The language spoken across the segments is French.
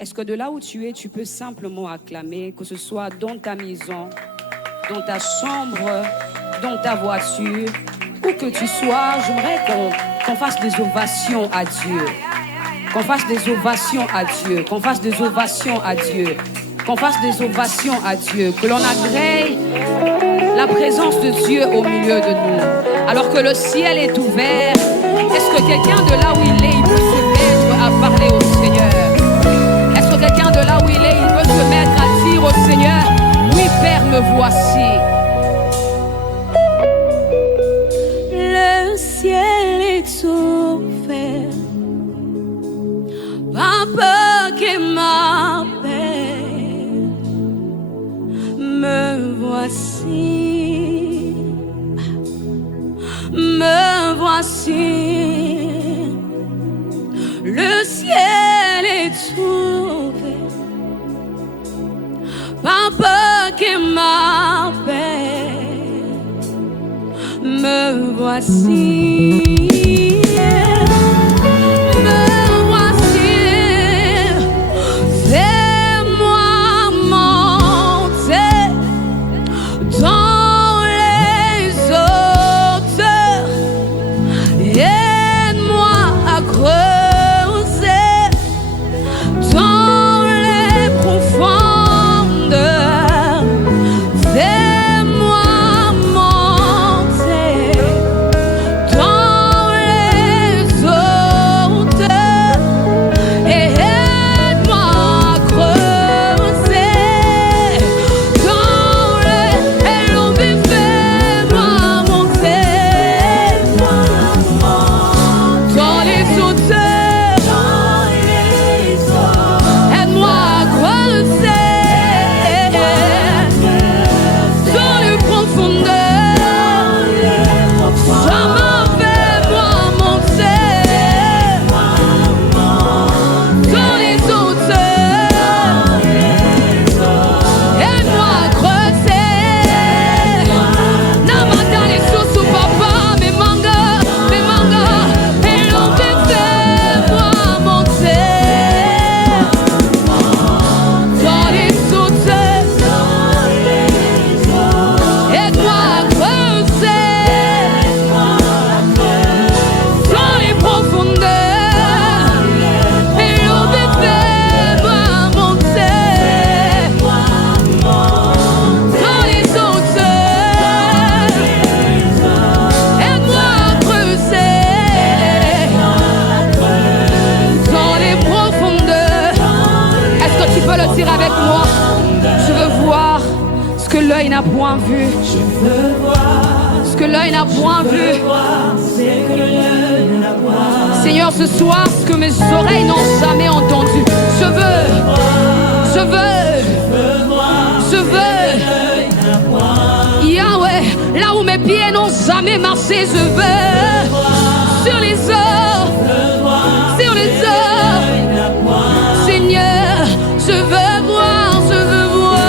Est-ce que de là où tu es, tu peux simplement acclamer, que ce soit dans ta maison, dans ta chambre, dans ta voiture, où que tu sois, j'aimerais qu'on fasse des ovations à Dieu. Qu'on fasse des ovations à Dieu, qu'on fasse des ovations à Dieu, qu'on fasse des ovations à Dieu, que l'on agrée la présence de Dieu au milieu de nous. Alors que le ciel est ouvert, est-ce que quelqu'un de là où il est, il peut se mettre à parler au Seigneur? Est-ce que quelqu'un de là où il est, il peut se mettre à dire au Seigneur, oui Père, me voici. Le ciel est ouvert, Papa qui m'appelle, me voici, me voici. Le ciel est ouvert, Papa qui m'appelle, me voici. Avec moi, je veux voir ce que l'œil n'a point vu. Je veux voir ce que l'œil n'a point vu. Seigneur, ce soir, ce que mes oreilles n'ont jamais entendu. Je veux, je veux, Yahweh, là où mes pieds n'ont jamais marché, je veux sur les eaux, sur les eaux, Seigneur, je veux. Je veux voir.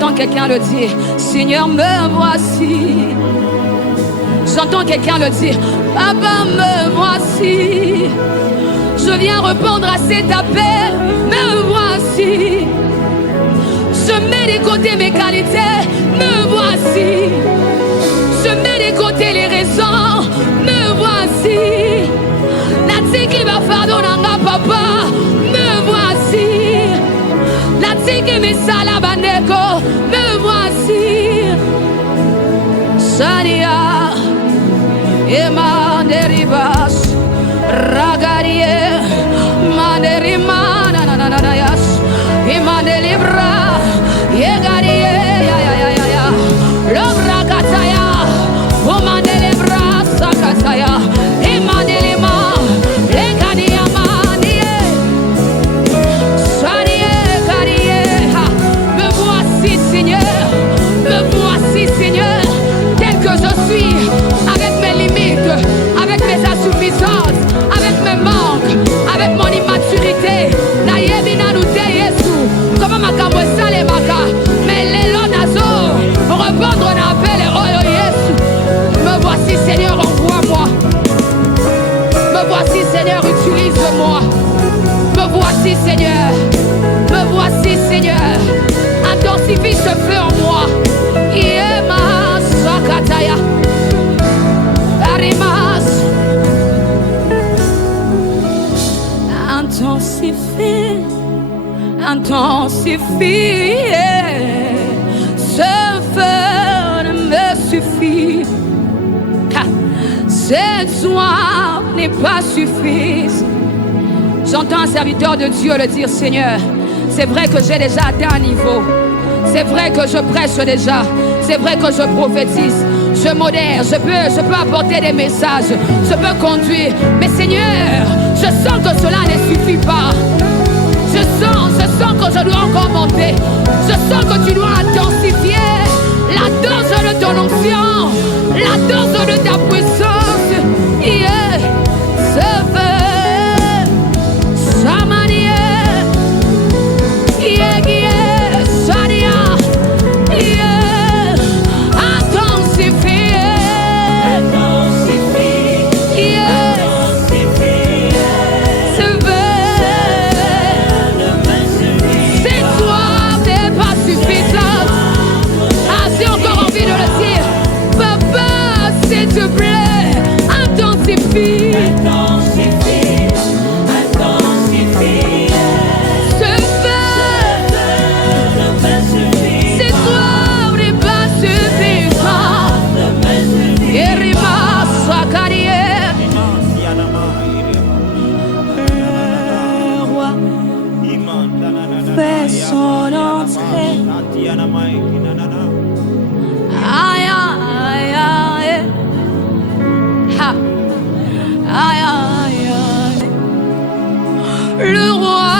J'entends quelqu'un le dire. Seigneur, me voici. J'entends quelqu'un le dire. Papa, me voici. Je viens répondre à cet appel. Me voici. Je mets de côté mes qualités. Me voici. Je mets de côté les raisons. Me voici. Natiki va fardo nanga papa. Me voici. Natiki me salabaneko. Me voici. Sania. Emanderibas. Ragarie. Manderima. Nananayas. Emandelibra. Yegarie. Ya. Lobra kataya. Omandelibra. Sakataya. Emandelima. Legadiamanie. Sanie. Garie. Me voici, Seigneur. Me voici, Seigneur. Tel que je suis. Avec mes limites. Avec mes insuffisances. Avec mes manques. Avec mon immaturité. Comment ma cambo sale maka. Mais les lonazo. Répondre un appel. Oh Yesu. Me voici, Seigneur, envoie-moi. Me voici, Seigneur, utilise-moi. Me voici, Seigneur. Me voici, Seigneur. Intensifie ce feu en moi. Yema sakataya. Arimas. Intensifie. Intensifie. Ce feu ne me suffit. Cette soif n'est pas suffisante. J'entends un serviteur de Dieu le dire. Seigneur, c'est vrai que j'ai déjà atteint un niveau. C'est vrai que je prêche déjà. C'est vrai que je prophétise. Je modère. Je peux apporter des messages. Je peux conduire. Mais Seigneur, je sens que cela ne suffit pas. Je sens que je dois encore monter. Je sens que tu dois intensifier la dose de ton onction, la dose de ta puissance. Yeah. Ce feu, sa manière. Yeah, Sadia. Yeah. Intensifie. Yeah. Ce feu. As-tu encore envie de le dire? Papa, s'il te plaît, intensifie. Ce feu, cette soif n'est pas suffisant. Erima Sakarié. Le roi fait son entrée. Aïe, aïe, aïe. Ha. Aïe, aïe, aïe. Le roi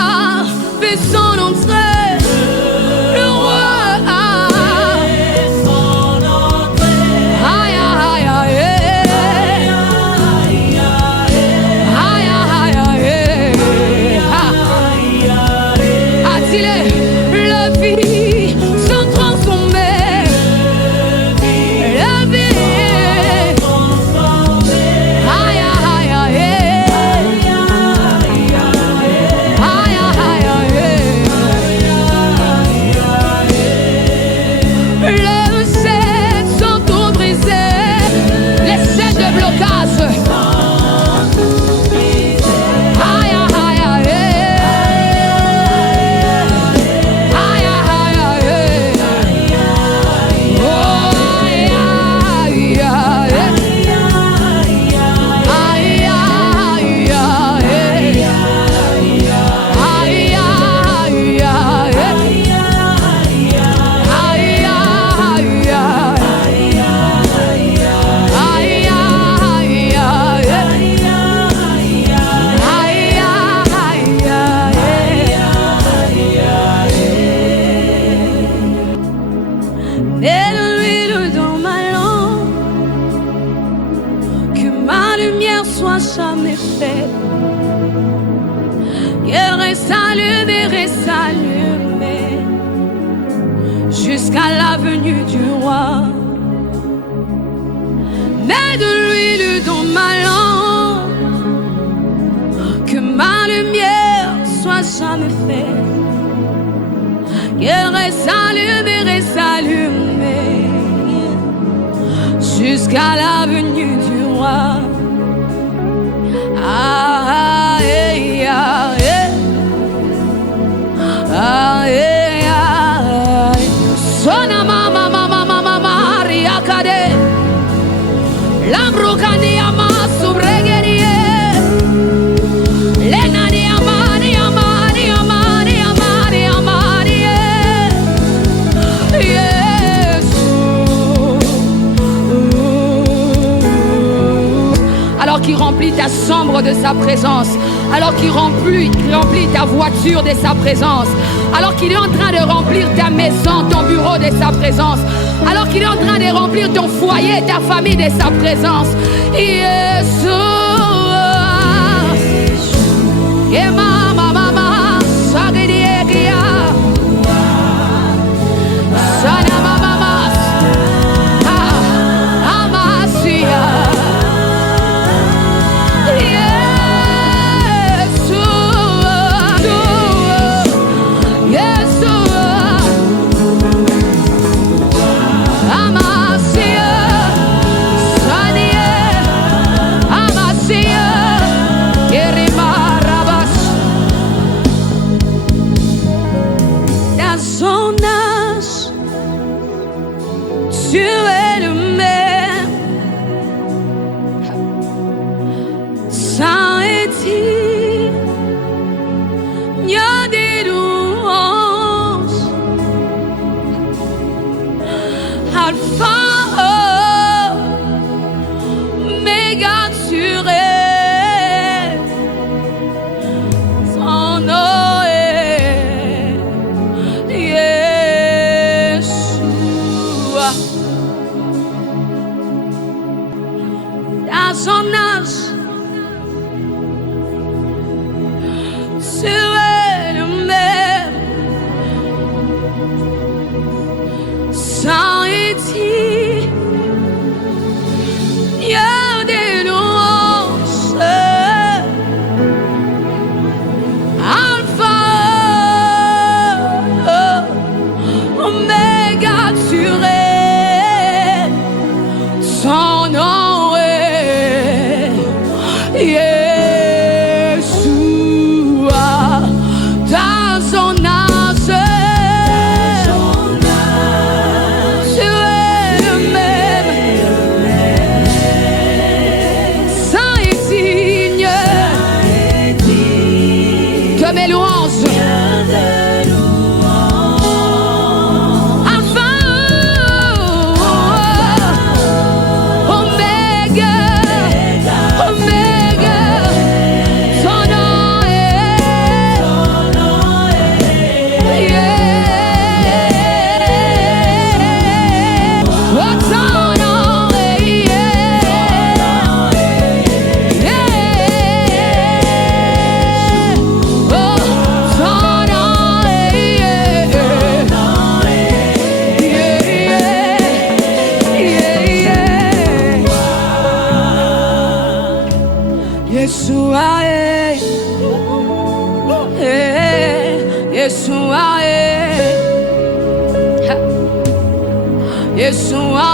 fait son entrée. Le roi fait son entrée. Aïe, aïe, aïe. Aïe, aïe, aïe. Ha. A-t-il la vie sont transformées? jamais fait. Et reste allumé, jusqu'à la venue du roi. Mets de l'huile dans ma lampe, que ma lumière soit jamais faite, qu'elle reste allumée jusqu'à la venue du roi. Ah, eh, ah, eh. Ah, eh, ah, eh. Sona mama mama mama Maria Kade la brocani ama subregerie lena ni amani amani amani amani amani alors qu'il remplit ta chambre de sa présence, alors qu'il remplit ta voiture de sa présence, alors qu'il est en train de remplir ta maison, ton bureau de sa présence, alors qu'il est en train de remplir ton foyer, ta famille de sa présence. Yeshua, mama, sagiriya, sana mama, amasia. Tu es le même, saint et digne des louanges, Alpha, Oméga, tu es, son nom est Yeshua. Dans son âge, tu es le même, saint et digne des louanges, Alpha, Oméga, tu es, son nom. Yeshua, dans son âge, tu es le même, saint et digne de mes louanges. Alpha, Oméga, son nom est, oh, son nom est, oh, son nom est, Yeshua est, Yeshua est, Yeshua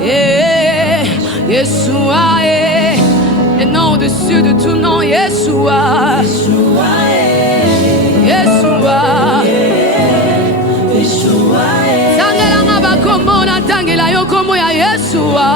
est, Yeshua est, le nom au-dessus de tout nom, Yeshua, Yeshua, Tangela ngaba komo na tangela yo komo ya Yeshua.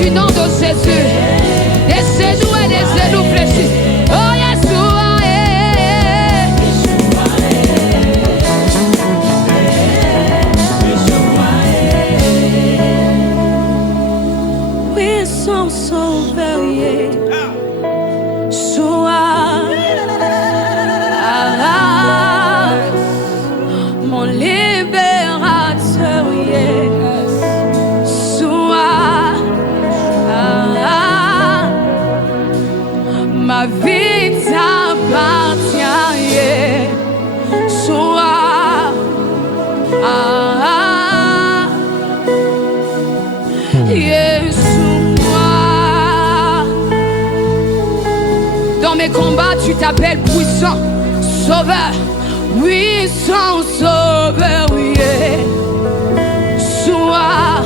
Du nom de Jésus, des genoux et des genoux fléchis. Oh Yeshua, mes combats, tu t'appelles puissant sauveur. Puissant sauveur, oui. Sois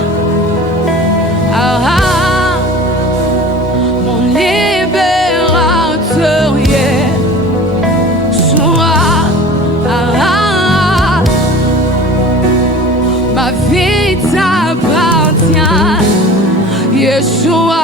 mon libérateur, yeah. Sois ma vie t'appartient, Yeshua.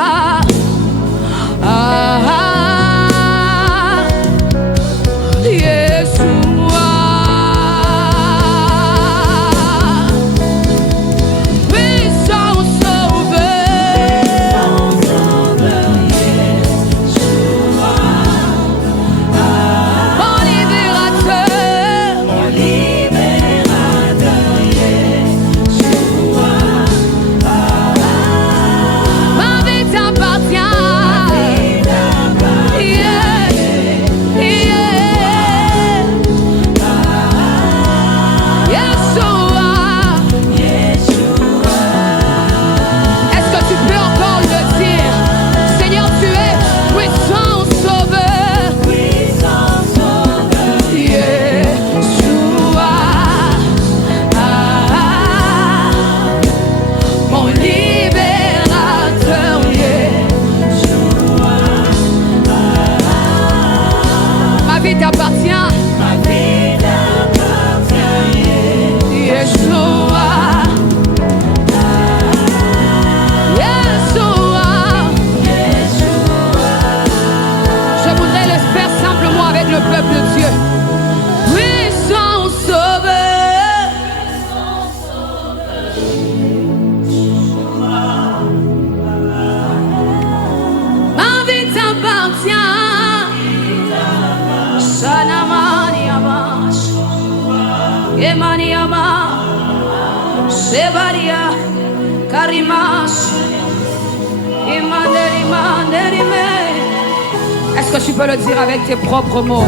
Est-ce que tu peux le dire avec tes propres mots?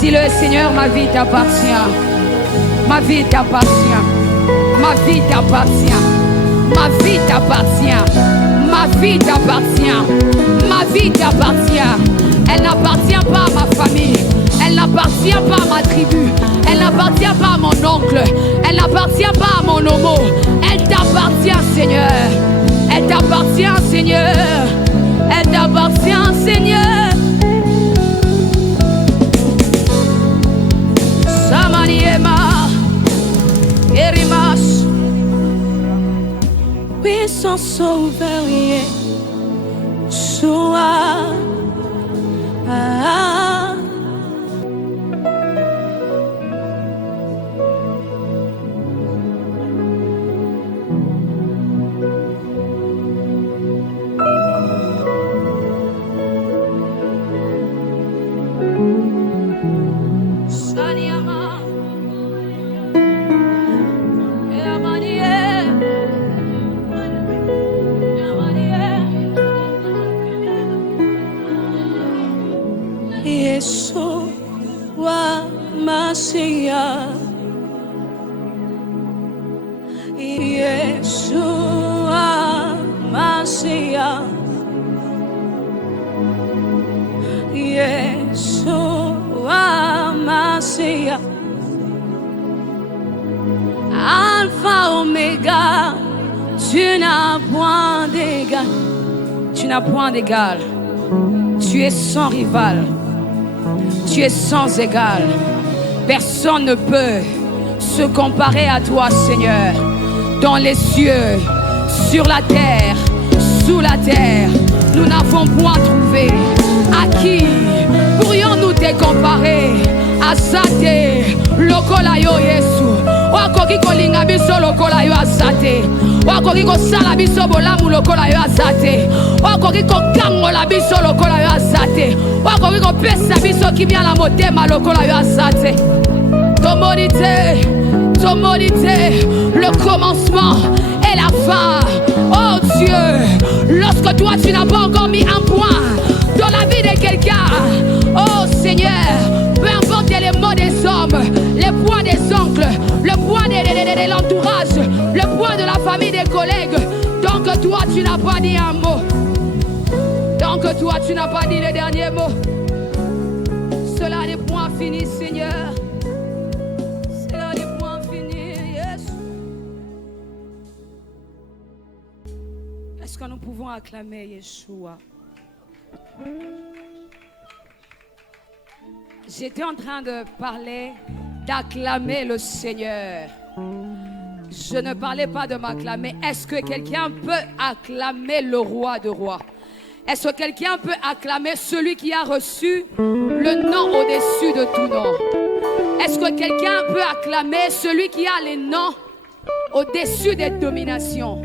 Dis-le, Seigneur, ma vie t'appartient. Ma vie t'appartient. Ma vie t'appartient. Ma vie t'appartient. Ma vie t'appartient. Ma vie t'appartient. Elle n'appartient pas à ma famille. Elle n'appartient pas à ma tribu. Elle n'appartient pas à mon oncle. Elle n'appartient pas à mon homo. Elle t'appartient, Seigneur. Elle t'appartient, Seigneur. Elle t'appartient, Seigneur. Samaniema, Erimas. Puissant sauveur, Yeshua. Yeshua Mashiach, Yeshua Mashiach, Yeshua Mashiach, Alpha Omega, tu n'as point d'égal, tu n'as point d'égal, tu es sans rival. Tu es sans égal. Personne ne peut se comparer à toi, Seigneur. Dans les cieux, sur la terre, sous la terre, nous n'avons point trouvé. À qui pourrions-nous te comparer? Asate, lokola yo Yesu. Wakoki kolinga biso lokola yo asate. Wakoki kosala biso bolamu lokola yo asate. Wakoki kokangola biso lokola yo asate. Wakoki kopesa biso kimia na motema lokola yo asate. Ton monité, le commencement et la fin. Oh Dieu, lorsque toi tu n'as pas encore mis un point dans la vie de quelqu'un, oh Seigneur, peu importe les mots des hommes, les points des oncles, le poids de l'entourage, le poids de la famille, des collègues, donc toi tu n'as pas dit un mot, donc toi tu n'as pas dit le dernier mot. infinie, Seigneur. C'est là les points infinis, yes. Est-ce que nous pouvons acclamer Yeshua? J'étais en train de parler d'acclamer le Seigneur. Je ne parlais pas de m'acclamer. Est-ce que quelqu'un peut acclamer le roi de rois? Est-ce que quelqu'un peut acclamer celui qui a reçu le nom au-dessus de tout nom? Est-ce que quelqu'un peut acclamer celui qui a les noms au-dessus des dominations?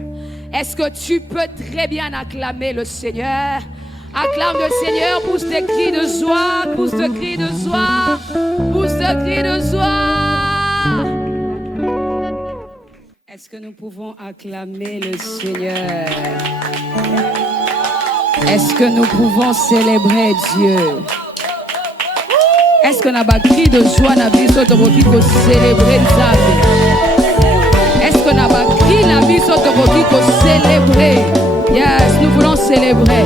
Est-ce que tu peux très bien acclamer le Seigneur? Acclame le Seigneur, pousse tes cris de joie, pousse tes cris de joie, pousse tes cris de joie. Est-ce que nous pouvons acclamer le Seigneur? Est-ce que nous pouvons célébrer Dieu? Est-ce que nous avons cri de joie dans la vie pour célébrer Dieu? Est-ce que nous avons cri la vie pour célébrer? Yes, nous voulons célébrer.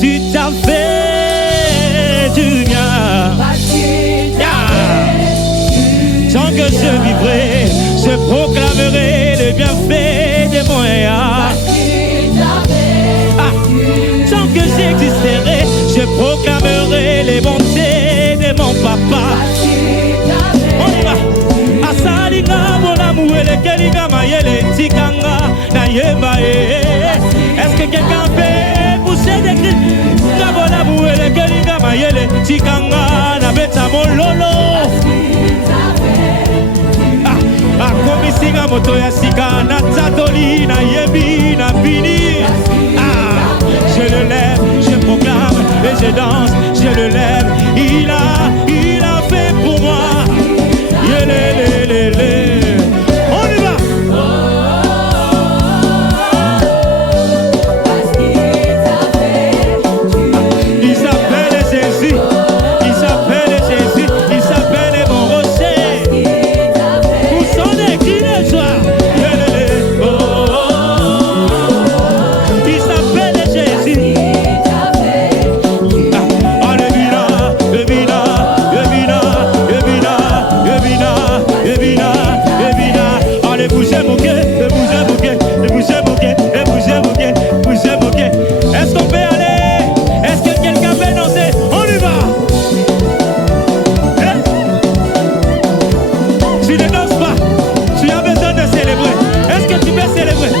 Tu t'as fait du bien. Tant que je vivrai, je proclamerai le bienfait de mon Yah. Tant que j'existerai, je proclamerai les bontés de mon papa. On y va. Asalinga bona muele kelinga mayele tikanga na yemba. Est-ce que quelqu'un peut pousser des cris? La bona muele kelinga mayele tikanga na beta mololo. Akomisinga moto ya sika na tatoli na yebi na bini. Je le lève, je proclame et je danse, je le lève. Il a fait pour moi. On y va. Il s'appelle Jésus, il s'appelle Jésus, il s'appelle mon rocher. Pour son écrit de joie. Il s'appelle Jésus. Allez, bougez mon quai, bougez mon quai, bougez mon quai, bougez mon quai, bougez mon quai. Est-ce qu'on peut aller? Est-ce que quelqu'un peut danser? On y va. Tu ne danses pas, tu as besoin de célébrer. Est-ce que tu peux célébrer?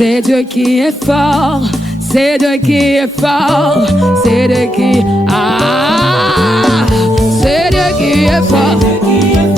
C'est Dieu qui est fort, C'est Dieu qui est fort, c'est Dieu qui... Ah, c'est Dieu qui est fort.